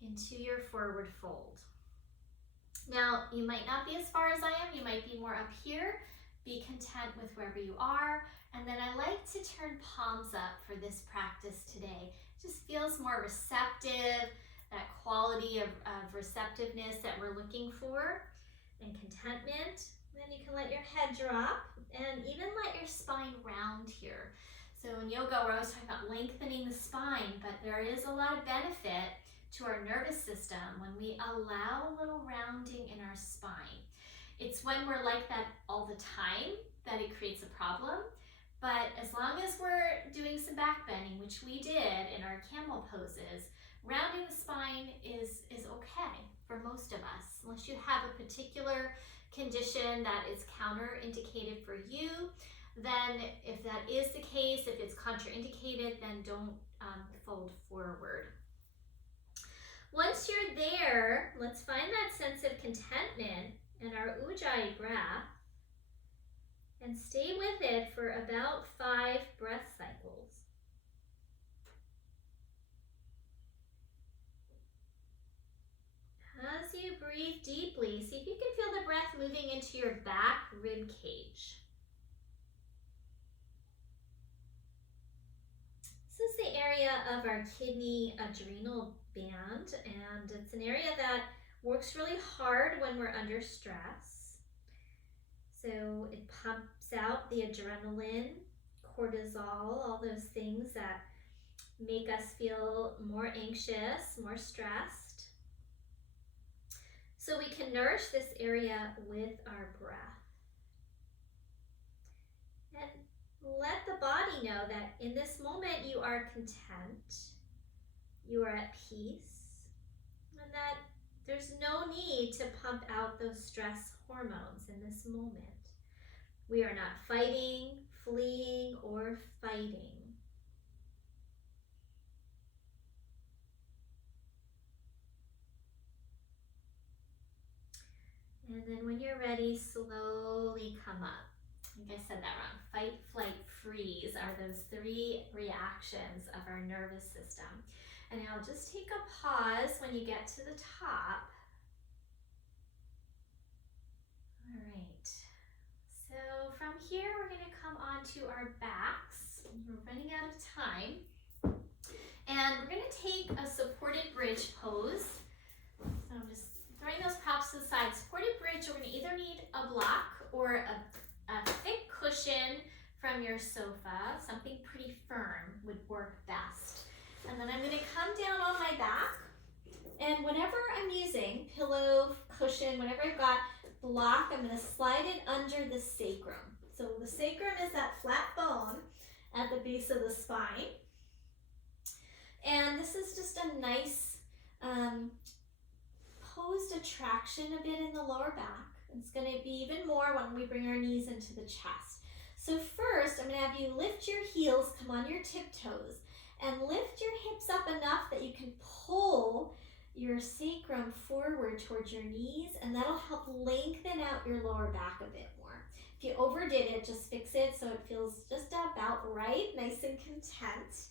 into your forward fold. Now, you might not be as far as I am, you might be more up here. Be content with wherever you are. And then I like to turn palms up for this practice today. It just feels more receptive, that quality of receptiveness that we're looking for, and contentment. Then you can let your head drop and even let your spine round here. So in yoga, we're always talking about lengthening the spine, but there is a lot of benefit to our nervous system when we allow a little rounding in our spine. It's when we're like that all the time that it creates a problem. But as long as we're doing some back bending, which we did in our camel poses, rounding the spine is okay for most of us, unless you have a particular condition that is counterindicated for you. Then if that is the case, if it's contraindicated, then don't fold forward. Once you're there, let's find that sense of contentment in our Ujjayi breath and stay with it for about 5 breath cycles. As you breathe deeply, see if you can feel the breath moving into your back rib cage. This is the area of our kidney adrenal band, and it's an area that works really hard when we're under stress. So it pumps out the adrenaline, cortisol, all those things that make us feel more anxious, more stressed. So we can nourish this area with our breath. And let the body know that in this moment you are content, you are at peace, and that there's no need to pump out those stress hormones in this moment. We are not fighting, fleeing, or fighting. And then when you're ready, slowly come up. I think I said that wrong. Fight, flight, freeze are those 3 reactions of our nervous system. And now just take a pause when you get to the top. All right. So from here, we're going to come onto our backs. We're running out of time. And we're going to take a supported bridge pose. So I'm just throwing those props to the side. Supported bridge, we're going to either need a block or a thick cushion from your sofa. Something pretty firm would work best. And then I'm going to come down on my back. And whatever I'm using, pillow, cushion, whatever I've got, block, I'm going to slide it under the sacrum. So the sacrum is that flat bone at the base of the spine. And this is just a nice posed attraction a bit in the lower back. It's going to be even more when we bring our knees into the chest. So first, I'm going to have you lift your heels, come on your tiptoes, and lift your hips up enough that you can pull your sacrum forward towards your knees, and that'll help lengthen out your lower back a bit more. If you overdid it, just fix it so it feels just about right, nice and content.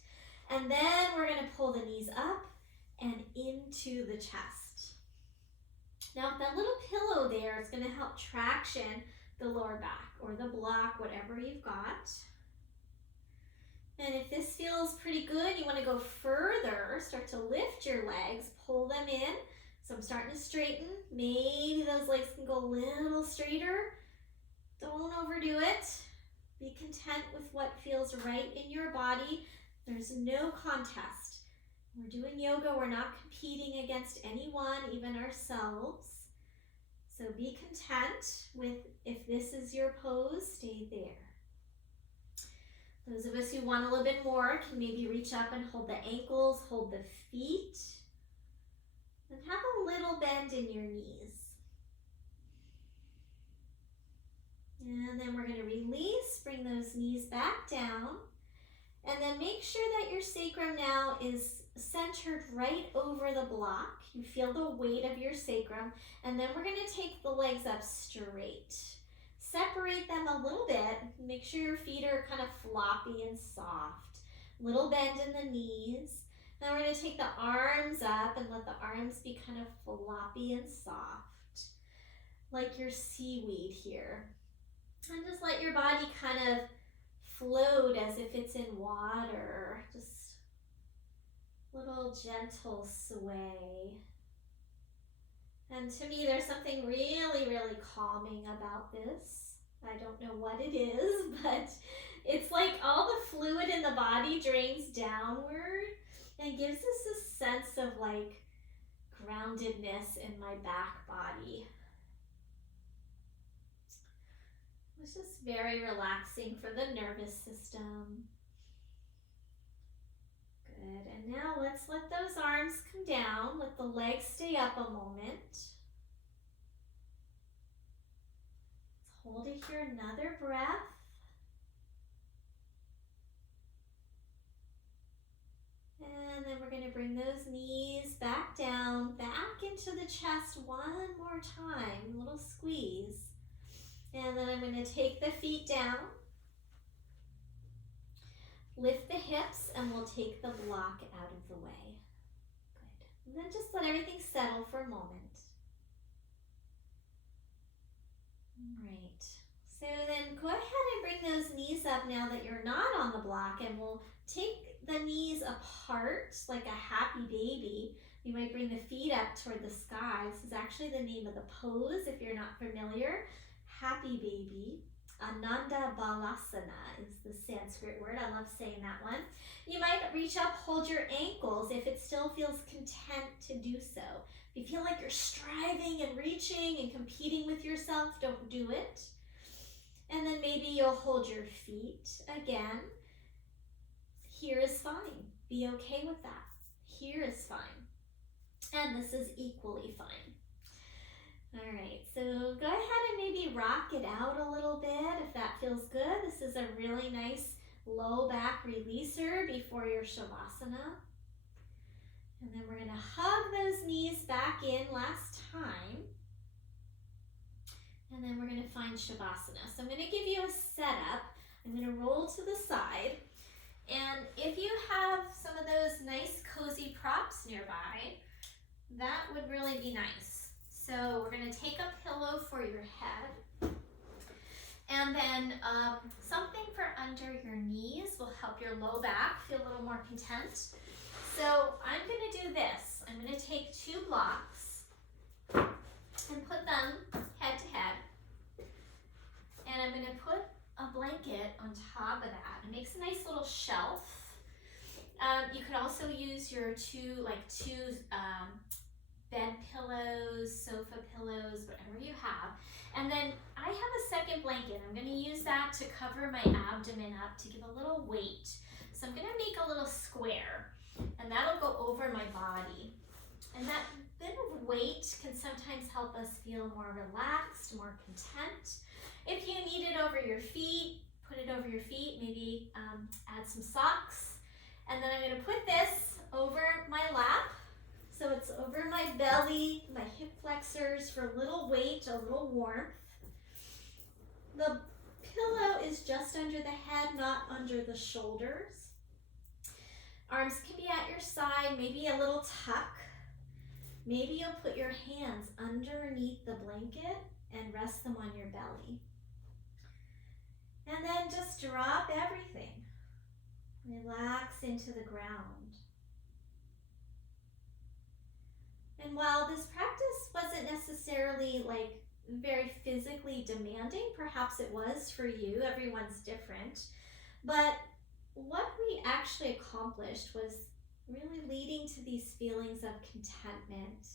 And then we're going to pull the knees up and into the chest. Now, that little pillow there is going to help traction the lower back or the block, whatever you've got. And if this feels pretty good, you want to go further, start to lift your legs, pull them in. So I'm starting to straighten. Maybe those legs can go a little straighter. Don't overdo it. Be content with what feels right in your body. There's no contest. We're doing yoga. We're not competing against anyone, even ourselves. So be content with if this is your pose, stay there. Those of us who want a little bit more can maybe reach up and hold the ankles, hold the feet, and have a little bend in your knees. And then we're going to release, bring those knees back down, and then make sure that your sacrum now is centered right over the block. You feel the weight of your sacrum, and then we're going to take the legs up straight. Separate them a little bit. Make sure your feet are kind of floppy and soft. Little bend in the knees. Now we're going to take the arms up and let the arms be kind of floppy and soft, like your seaweed here. And just let your body kind of float as if it's in water. Just little gentle sway. And to me, there's something really, really calming about this. I don't know what it is, but it's like all the fluid in the body drains downward and gives us a sense of like groundedness in my back body. It's just very relaxing for the nervous system. Good, and now let's let those arms come down. Let the legs stay up a moment. Let's hold it here, another breath. And then we're going to bring those knees back down, back into the chest one more time, a little squeeze. And then I'm going to take the feet down, lift the hips, and we'll take the block out of the way. Good. And then just let everything settle for a moment. Right. So then go ahead and bring those knees up now that you're not on the block, and we'll take the knees apart like a happy baby. You might bring the feet up toward the sky. This is actually the name of the pose if you're not familiar. Happy baby. Ananda Balasana is the Sanskrit word. I love saying that one. You might reach up, hold your ankles if it still feels content to do so. If you feel like you're striving and reaching and competing with yourself, don't do it. And then maybe you'll hold your feet again. Here is fine. Be okay with that. Here is fine. And this is equally fine. All right, so go ahead and maybe rock it out a little bit if that feels good. This is a really nice low back releaser before your Shavasana. And then we're going to hug those knees back in last time. And then we're going to find Shavasana. So I'm going to give you a setup. I'm going to roll to the side. And if you have some of those nice cozy props nearby, that would really be nice. So we're going to take a pillow for your head. And then something for under your knees will help your low back feel a little more content. So I'm going to do this. I'm going to take 2 blocks and put them head to head. And I'm going to put a blanket on top of that. It makes a nice little shelf. You could also use your two bed pillows, sofa pillows, whatever you have. And then I have a second blanket. I'm going to use that to cover my abdomen up to give a little weight. So I'm going to make a little square, and that'll go over my body. And that bit of weight can sometimes help us feel more relaxed, more content. If you need it over your feet, put it over your feet, maybe add some socks. And then I'm going to put this over my lap. So it's over my belly, my hip flexors for a little weight, a little warmth. The pillow is just under the head, not under the shoulders. Arms can be at your side, maybe a little tuck. Maybe you'll put your hands underneath the blanket and rest them on your belly. And then just drop everything. Relax into the ground. And while this practice wasn't necessarily like very physically demanding, perhaps it was for you, everyone's different, but what we actually accomplished was really leading to these feelings of contentment.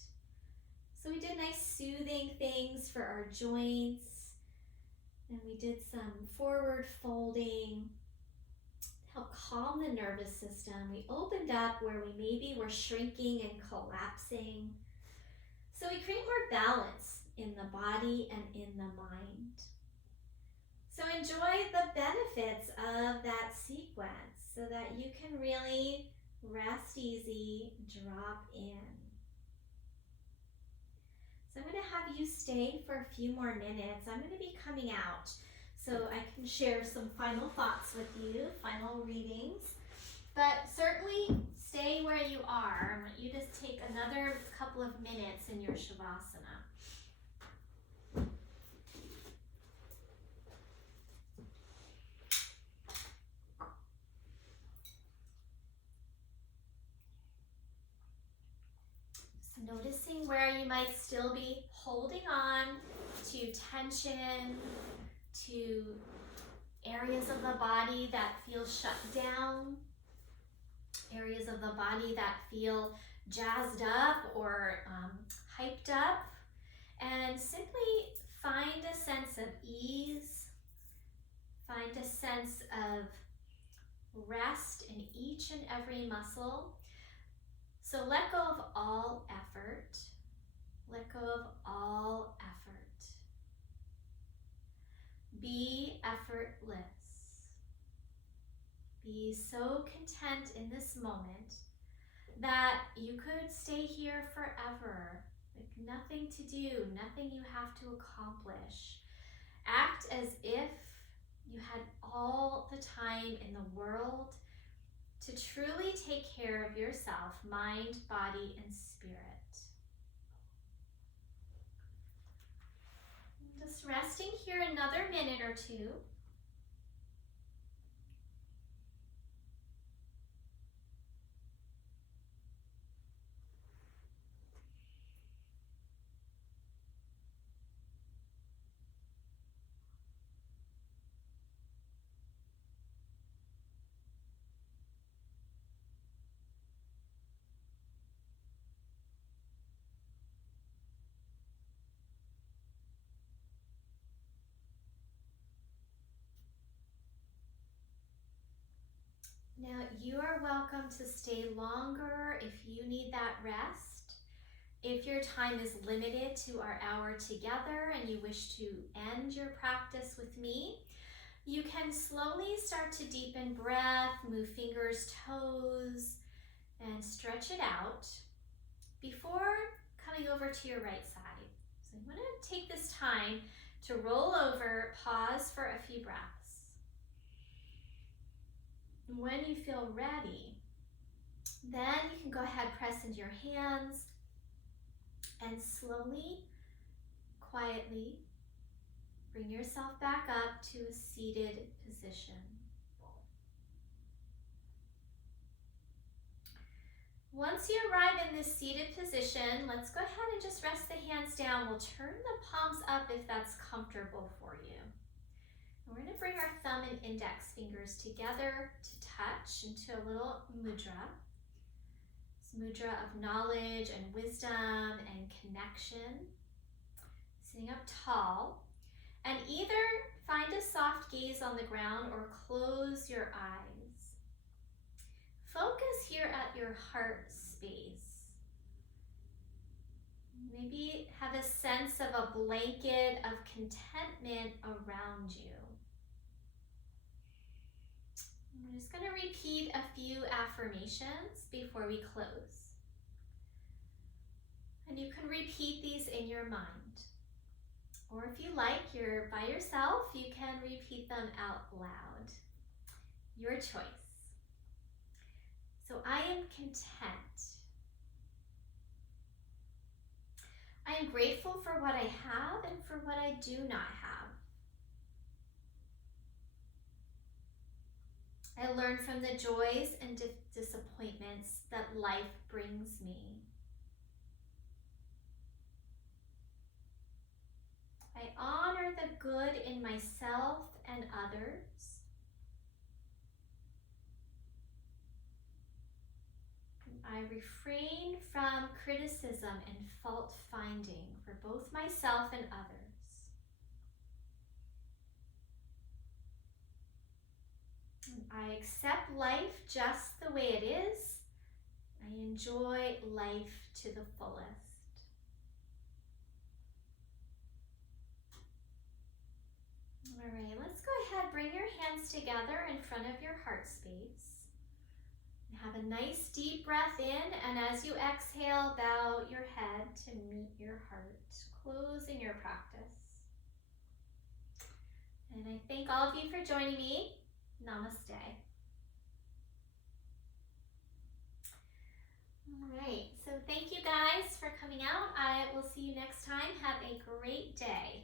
So we did nice soothing things for our joints, and we did some forward folding, help calm the nervous system. We opened up where we maybe were shrinking and collapsing. So we create more balance in the body and in the mind. So enjoy the benefits of that sequence so that you can really rest easy, drop in. So I'm going to have you stay for a few more minutes. I'm going to be coming out so I can share some final thoughts with you, final readings. But certainly stay where you are. I want you to take another couple of minutes in your Shavasana. So Noticing where you might still be holding on to tension, to areas of the body that feel shut down, areas of the body that feel jazzed up or hyped up, and simply find a sense of ease, find a sense of rest in each and every muscle. So let go of all effort. Let go of all effort. Be effortless. Be so content in this moment that you could stay here forever. Like nothing to do, nothing you have to accomplish. Act as if you had all the time in the world to truly take care of yourself, mind, body, and spirit. Just resting here another minute or two. Now, you are welcome to stay longer if you need that rest. If your time is limited to our hour together and you wish to end your practice with me, you can slowly start to deepen breath, move fingers, toes, and stretch it out before coming over to your right side. So I'm going to take this time to roll over, pause for a few breaths. When you feel ready, then you can go ahead, press into your hands, and slowly, quietly, bring yourself back up to a seated position. Once you arrive in this seated position, let's go ahead and just rest the hands down. We'll turn the palms up if that's comfortable for you. We're going to bring our thumb and index fingers together to touch into a little mudra. This mudra of knowledge and wisdom and connection. Sitting up tall. And either find a soft gaze on the ground or close your eyes. Focus here at your heart space. Maybe have a sense of a blanket of contentment around you. I'm just going to repeat a few affirmations before we close. And you can repeat these in your mind. Or if you like, you're by yourself, you can repeat them out loud. Your choice. So I am content. I am grateful for what I have and for what I do not have. I learn from the joys and disappointments that life brings me. I honor the good in myself and others. I refrain from criticism and fault finding for both myself and others. I accept life just the way it is. I enjoy life to the fullest. All right, let's go ahead, bring your hands together in front of your heart space. Have a nice deep breath in, and as you exhale, bow your head to meet your heart, closing your practice. And I thank all of you for joining me. Namaste. All right, so thank you guys for coming out. I will see you next time. Have a great day.